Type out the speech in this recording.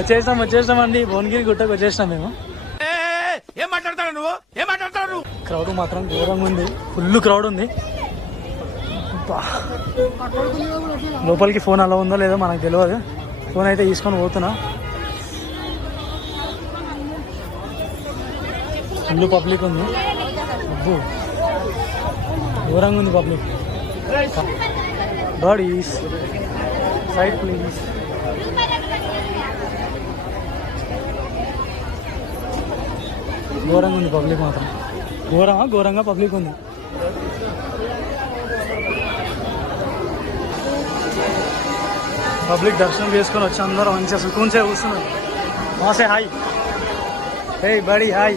వచ్చేసామండి భువనగిరి గుట్టకు వచ్చేసినాం మేము. ఏం మాట్లాడతాడు నువ్వు? క్రౌడ్ మాత్రం ఘోరంగా ఉంది, ఫుల్ క్రౌడ్ ఉంది. లోపలికి ఫోన్ అలా ఉందో లేదో మనకు తెలియదు. ఫోన్ అయితే తీసుకొని పోతున్నా. ఫుల్ పబ్లిక్ ఉంది, అబ్బో ఘోరంగా ఉంది పబ్లిక్. Bodies side please. ఘోరంగా ఉంది పబ్లిక్ మాత్రం, ఘోరంగా పబ్లిక్ ఉంది. పబ్లిక్ దర్శనం చేసుకొని వచ్చి అందరూ మంచిగా సుకూన్సే కూర్చున్నారు. మాసే హాయ్, హే బడి హాయ్.